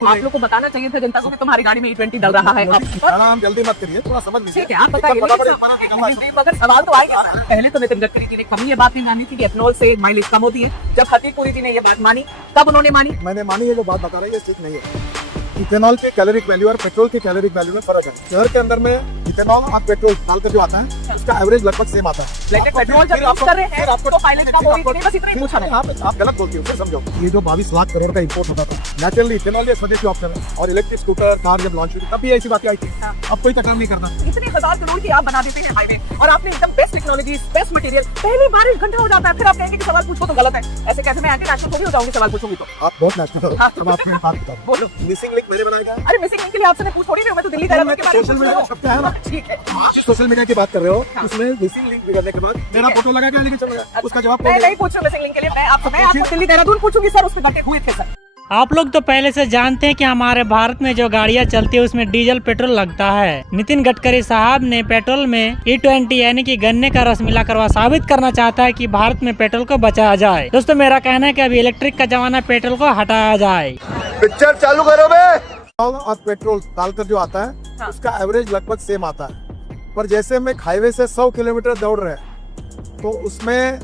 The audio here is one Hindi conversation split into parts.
आप लोग को बताना चाहिए था जनता को कि तुम्हारी गाड़ी में E20 डल रहा है। मैडम जल्दी मत करिए, थोड़ा समझ लीजिए। ठीक है, आप बताइए मगर सवाल तो आएगा। पहले तो नितिन गडकरी जी ने कभी ये बात नहीं मानी थी कि एथनॉल से माइलेज कम होती है। जब हरदीप पुरी जी ने ये बात मानी तब उन्होंने मानी। मैंने मानी है, जो बात बता रही है ठीक नहीं है। इथेनॉल की कैलोरिक वैल्यू और पेट्रोल की कैलोरिक वैल्यू में फर्क है। शहर के अंदर में इथेनॉल और पेट्रोल डालकर जो आता है उसका एवरेज लगभग सेम आता है। लेकिन पेट्रोल जब यूज कर रहे हैं तो माइलेज कम हो रही है। बस इतना ही पूछा है। आप गलत बोलती हो, फिर समझो। ये जो 22 लाख करोड़ का इंपोर्ट होता था, नेचुरली इथेनॉल ये स्वदेशी ऑप्शन है। और इलेक्ट्रिक स्कूटर कार जब लॉन्च हुई तब भी ऐसी बातें आई थी। अब कोई तकरार नहीं करता। इतने 1000 करोड़ की आप बना देते हैं हाईवे और आपने एकदम बेस्ट टेक्नोलॉजी, बेस्ट मटेरियल, पहली बार 1 घंटा हो जाता है। फिर आप कहेंगे कि सवाल पूछो तो गलत है। ऐसे कैसे मैं एंटी नेशनल थोड़ी हो जाऊंगी सवाल पूछूंगी तो। आप बहुत नेशनल हो। हाँ। अब आपको बात बताओ, बोलो। मिसिंग लिंक मैंने बनाया था। अरे मिसिंग लिंक के लिए आपसे मैं पूछ थोड़ी रही हूं। मैं तो दिल्ली देहरादून के बारे में सोशल मीडिया में छपता है ना। ठीक है, आप सोशल मीडिया की बात कर रहे हो, हाँ। उसमें मिसिंग लिंक बिगड़ने के बाद मेरा फोटो लगा के लेके चल गया। उसका जवाब मैं नहीं पूछ रहा मिसिंग लिंक के लिए। मैं आपको दिल्ली देहरादून पूछूंगी सर, उसके गड्ढे हुए थे सर। आप लोग तो पहले से जानते हैं कि हमारे भारत में जो गाड़ियां चलती है उसमें डीजल पेट्रोल लगता है। नितिन गडकरी साहब ने पेट्रोल में E20 यानी कि गन्ने का रस मिलाकर वह साबित करना चाहता है कि भारत में पेट्रोल को बचाया जाए। दोस्तों मेरा कहना है कि अभी इलेक्ट्रिक का जमाना, पेट्रोल को हटाया जाए। पिक्चर चालू करो बे। और पेट्रोल डालकर जो आता है हाँ। उसका एवरेज लगभग सेम आता है। पर जैसे हम एक हाईवे से 100 किलोमीटर दौड़ रहे हैं तो उसमें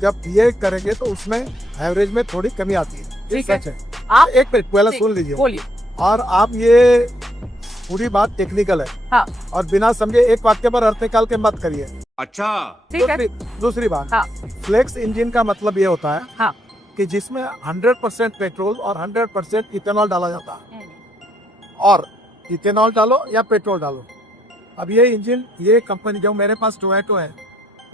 जब ये करेंगे तो उसमें एवरेज में थोड़ी कमी आती है। ये ठीक है। सच है। आप एक मिनट पहले सुन लीजिए। बोलिए। और आप ये पूरी बात टेक्निकल है। हाँ। और बिना समझे एक वाक्य पर अर्थ निकाल के मत करिए। अच्छा ठीक है। दूसरी बात, हाँ। फ्लेक्स इंजन का मतलब ये होता है हाँ। कि जिसमें 100% पेट्रोल और 100% इथेनॉल डाला जाता है। और इथेनॉल डालो या पेट्रोल डालो, अब ये इंजन, ये कंपनी जो मेरे पास टोयोटो है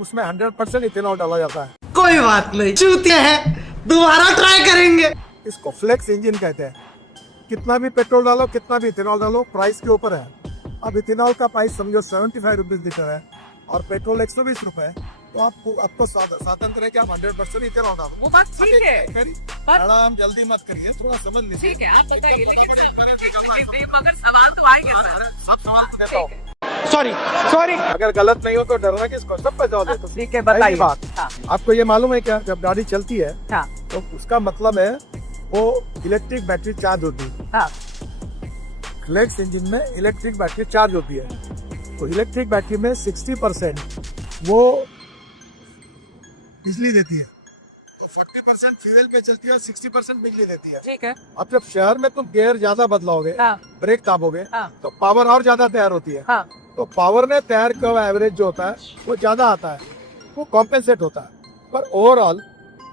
उसमें 100% इथेनॉल डाला जाता है। कोई बात नहीं, चूतिया है, दोबारा ट्राई करेंगे। इसको फ्लेक्स इंजन कहते हैं। कितना भी पेट्रोल डालो, कितना भी इथेनॉल डालो, प्राइस के ऊपर है। अब इथेनॉल का प्राइस समझो 75 रुपीज लीटर है और पेट्रोल 120 रुपए है। तो आपको स्वातंत्र है कि आप 100% इथेनॉल डालो। वो बात ठीक है। मैडम जल्दी मत करिए, थोड़ा समझ लीजिए। ठीक है, आप बताइए। लेकिन मगर सवाल तो आएंगे सर। सॉरी अगर गलत नहीं हो तो डरना किसको, सब पे जवाब देते। ठीक है, बताइए। बात हाँ। आपको ये मालूम है क्या, जब गाड़ी चलती है हाँ। तो उसका मतलब है वो इलेक्ट्रिक बैटरी चार्ज होती है। हाँ। फ्लेक्स इंजन में इलेक्ट्रिक बैटरी चार्ज होती है। तो इलेक्ट्रिक बैटरी में 60% वो बिजली देती है, तो 40% फ्यूल पे चलती है और 60% बिजली देती है। ठीक है। अब जब शहर में तुम गियर ज्यादा बदलाओगे, हाँ। ब्रेक दाबोगे, हाँ। तो पावर और ज्यादा तैयार होती है। हाँ। तो पावर ने तैयार का एवरेज जो होता है वो ज्यादा आता है, वो कॉम्पेंसेट होता है। पर ओवरऑल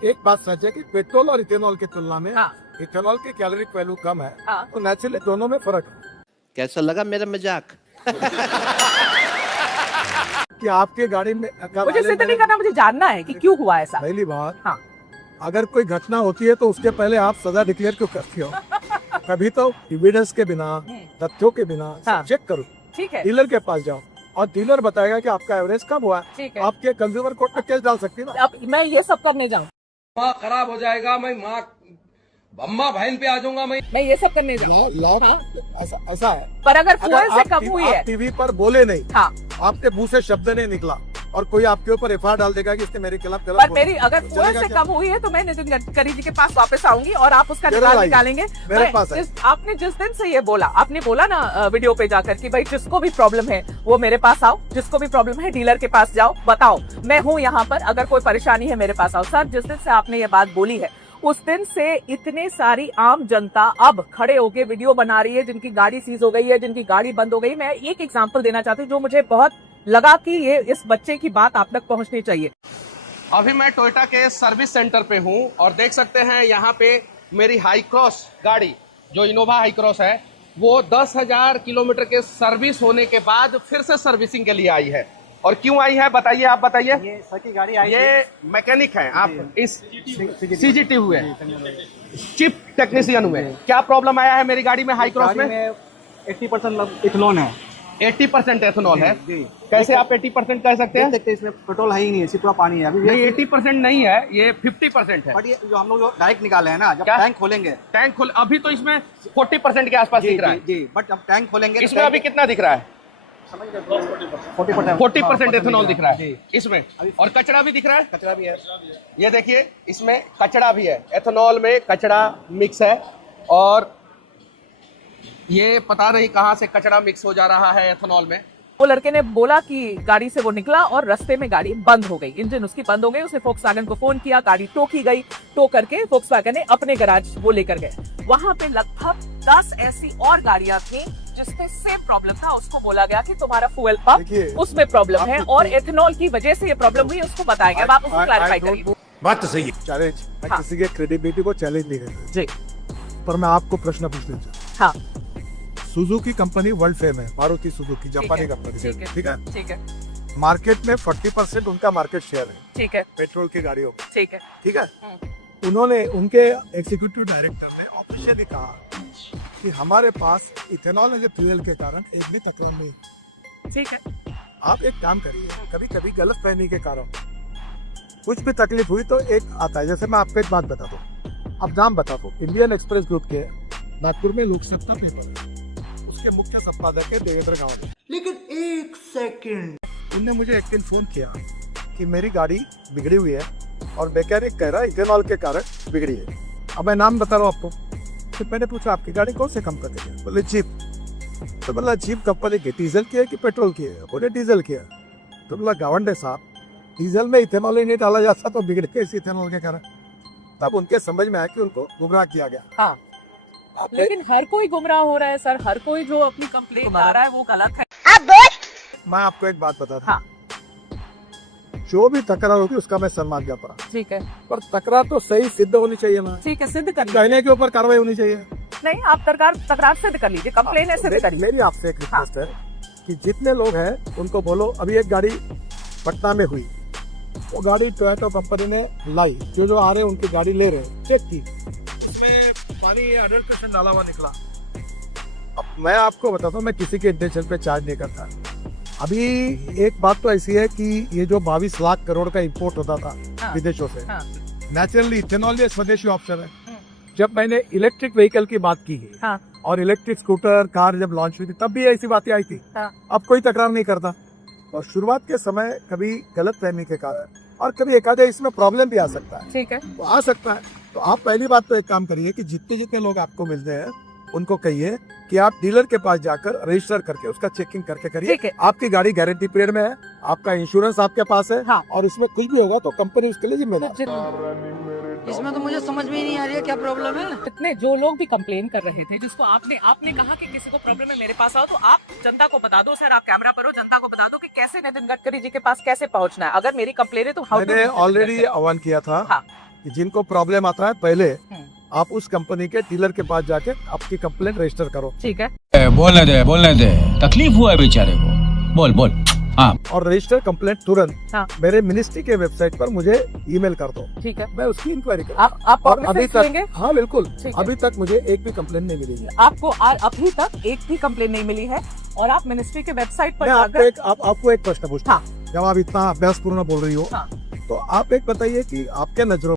एक बात सच है कि पेट्रोल और इथेनॉल की तुलना में हाँ। इथेनॉल की कैलोरिक वैल्यू कम है। हाँ। तो नेचुरली दोनों में फर्क है। कैसा लगा मेरा मजाक? कि आपके गाड़ी में मुझे सिद्ध नहीं करना, मुझे जानना है कि क्यों हुआ ऐसा। पहली बात, हाँ। अगर कोई घटना होती है तो उसके पहले आप सजा डिक्लेयर क्यों करती हो? कभी तो एविडेंस के बिना, तथ्यों के बिना हाँ। चेक करो। ठीक है। डीलर के पास जाओ और डीलर बताएगा कि आपका एवरेज कम हुआ है। ठीक है। आपके कंज्यूमर कोर्ट में केस डाल सकती है ना। अब मैं ये सब करने जाऊँ, माँ खराब हो जाएगा, मैं माँ अम्मा बहन पे आ जाऊंगा मैं ये सब करने जाऊँ। लॉ हाँ। ऐसा है। पर अगर फ्यूल से कम हुई है। टीवी पर बोले नहीं, हाँ। आपके मुंह से शब्द नहीं निकला और कोई आपके ऊपर FIR डाल देगा कि इसने मेरे खिलाफ गलत पर बोला। मेरी अगर फ्यूल चलेगा से क्या? कम हुई है तो मैं नितिन गडकरी जी के पास वापस आऊंगी और आप उसका जरूर निकाल आइए। निकालेंगे। मेरे पास है। आपने जिस दिन से ये बोला, आपने बोला ना वीडियो पे जाकर कि भाई जिसको भी प्रॉब्लम है वो मेरे पास आओ, जिसको भी प्रॉब्लम है डीलर के पास जाओ, बताओ मैं हूँ यहाँ पर, अगर कोई परेशानी है मेरे पास आओ। सर जिस दिन से आपने ये बात बोली है उस दिन से इतने सारी आम जनता अब खड़े होके वीडियो बना रही है, जिनकी गाड़ी सीज हो गई है, जिनकी गाड़ी बंद हो गई। मैं एक एग्जांपल देना चाहती हूँ जो मुझे बहुत लगा कि ये इस बच्चे की बात आप तक पहुंचनी चाहिए। अभी मैं टोयोटा के सर्विस सेंटर पे हूँ और देख सकते हैं यहाँ पे मेरी हाई क्रॉस गाड़ी, जो इनोवा हाई क्रॉस है, वो 10,000 किलोमीटर के सर्विस होने के बाद फिर से सर्विसिंग के लिए आई है। और क्यों आई है बताइए, आप बताइए। ये सर की गाड़ी आई, ये मैकेनिक है, आप इस CGT हुए, चिप टेक्नीशियन हुए, क्या प्रॉब्लम आया है मेरी गाड़ी में हाई क्रॉस में? 80% इथेनॉल है। 80% एथेनॉल है। जी। कैसे आप 80% कह सकते हैं? देखते इसमें पेट्रोल है ही नहीं, सिर्फ पूरा पानी है अभी। नहीं 80% नहीं है, ये 50% है। बट ये जो हम लोग डायरेक्ट निकाले हैं ना, जब क्या? टैंक खोलेंगे, टैंक खोल, अभी तो इसमें 40% के आसपास दिख रहा है। जी, बट जब टैंक खोलेंगे तो इसमें अभी कितना दिख रहा है? 40% एथेनॉल दिख रहा है इसमें। और कचरा भी दिख रहा है। कचरा भी है। ये देखिए इसमें कचरा भी है, एथेनॉल में कचरा मिक्स है और ये पता नहीं कहाँ से कचरा मिक्स हो जा रहा है एथेनॉल में। वो लड़के ने बोला कि गाड़ी से वो निकला और रास्ते में गाड़ी बंद हो गई, इंजन उसकी बंद हो गई। उसने फोक्सवैगन को फोन किया, गाड़ी टो की गई। टो करके फोक्सवैगन ने अपने गैराज वो लेकर गए। वहां पे लगभग 10 ऐसी और गाड़ियां थी जिसमें सेम प्रॉब्लम था। उसको बोला गया कि तुम्हारा फ्यूल पंप देखिए, उसमें प्रॉब्लम है आपको- और एथेनॉल की वजह से ये प्रॉब्लम हुई, उसको बताया गया। अब आप उसको क्लैरिफाई करिए। बात तो सही है। चैलेंज, मैं हाँ। किसी के क्रेडिबिलिटी को चैलेंज नहीं करता, जी पर मैं आपको प्रश्न पूछना चाहता हाँ हूँ। सुजुकी कंपनी वर्ल्ड फेम है, मारुति सुजुकी जापानी है, कंपनी, ठीक है। ठीक है। ठीक है मार्केट में 40% उनका मार्केट शेयर है ठीक है पेट्रोल की गाड़ियों में, ठीक है। ठीक है। उन्होंने, उनके एग्जीक्यूटिव डायरेक्टर ने ऑफिशियली कहा कि हमारे पास इथेनॉल एज फ्यूल के कारण एक भी तकलीफ नहीं। ठीक है आप एक काम करिए, कभी कभी गलत फहमी के कारण कुछ भी तकलीफ हुई तो एक आता है। जैसे मैं आपको एक बात बता दूं, अब नाम बता दो, इंडियन एक्सप्रेस ग्रुप के नागपुर में लोक सत्ता पेपर है, उसके मुख्य संपादक है देवेंद्र गावड़े। लेकिन एक सेकंड, उनने मुझे एक दिन फोन किया कि मेरी गाड़ी बिगड़ी हुई है और मैकेनिक कह रहा है इथेनॉल के कारण बिगड़ी है। अब मैं नाम बता रहा हूँ आपको। फिर मैंने पूछा आपकी गाड़ी कौन से कंपनी की है? बोले जीप। तो बोला जीप कंपनी की डीजल की है कि पेट्रोल की है? बोले डीजल की है। तो बोला गावंडे साहब, डीजल में इथेनॉल ही नहीं डाला जाता तो बिगड़ कैसे इथेनॉल के कारण? तब उनके समझ में आया कि उनको गुमराह किया गया। हाँ, लेकिन हर कोई गुमराह हो रहा है सर। हर कोई जो अपनी कंप्लेंट ला रहा है वो गलत है। मैं आपको एक बात बता दूं, हाँ। जो भी तकरार होगी उसका मैं सम्मान करता हूं, ठीक है पर तकरार तो सही सिद्ध होनी चाहिए ना। ठीक है, सिद्ध कर लीजिए। कहने के ऊपर कार्रवाई होनी चाहिए। नहीं, आप तकरार सिद्ध कर लीजिए, कंप्लेन है सिद्ध करिए। मेरी आपसे एक रिक्वेस्ट है कि जितने लोग हैं उनको बोलो, अभी एक गाड़ी पटना में हुई, वो गाड़ी टोयोटा कंपनी ने लाई, जो आ रहे हैं उनकी गाड़ी ले रहे हैं, चेक की, उसमें पानी 100% डाला हुआ निकला। अब मैं आपको बताता हूँ, मैं किसी के इंटेंशन पे चार्ज नहीं करता। अभी एक बात तो ऐसी है कि ये जो 22 लाख करोड़ का इंपोर्ट होता था हाँ। विदेशों से, हाँ। नेचुरली इथेनॉल ये स्वदेशी ऑप्शन है। जब मैंने इलेक्ट्रिक व्हीकल की बात की है हाँ। और इलेक्ट्रिक स्कूटर कार जब लॉन्च हुई थी तब भी ऐसी बातें आई थी। हाँ। अब कोई तकरार नहीं करता। और शुरुआत के समय कभी गलत फहमी के कारण और कभी एकाधे इसमें प्रॉब्लम भी आ सकता है, ठीक है तो आ सकता है। तो आप पहली बात तो एक काम करिए कि जितने जितने लोग आपको मिलते हैं उनको कहिए कि आप डीलर के पास जाकर रजिस्टर करके उसका चेकिंग करके करिए। ठीक है। आपकी गाड़ी गारंटी पीरियड में है, आपका इंश्योरेंस आपके पास है, हाँ। और इसमें कुछ भी होगा तो कंपनी उसके लिए जिम्मेदार है। इसमें तो मुझे समझ में ही नहीं आ रही है क्या प्रॉब्लम है। इतने जो लोग भी कंप्लेन कर रहे थे, जिसको आपने कहा कि किसी को प्रॉब्लम है मेरे पास आओ, तो आप जनता को बता दो। सर आप कैमरा पर हो, जनता को बता दो कि कैसे नितिन गडकरी जी के पास कैसे पहुंचना है। अगर मेरी कंप्लेन है तो मैंने ऑलरेडी आह्वान किया था हाँ। कि जिनको प्रॉब्लम आता है पहले हम्म। आप उस कंपनी के डीलर के पास जाके आपकी कंप्लेंट रजिस्टर करो, ठीक है। बोलने दे, तकलीफ हुआ है बेचारे को, बोल हाँ। और रजिस्टर कंप्लेंट तुरंत हाँ। मेरे मिनिस्ट्री के वेबसाइट पर मुझे ईमेल कर दो, ठीक है, मैं उसकी इंक्वायरी करूँ। आप और अभी कॉग्निजेंस लेंगे? तक, हाँ बिल्कुल, ठीक है। अभी तक मुझे एक भी कंप्लेंट नहीं मिली है। आपको अभी तक एक भी कंप्लेन नहीं मिली है और आप मिनिस्ट्री के वेबसाइट पर मैं जाकर आपको एक प्रश्न पूछता हूँ, जब आप इतना अभ्यासपूर्ण बोल रही हो हाँ। तो आप एक बताइए कि आपके नजरों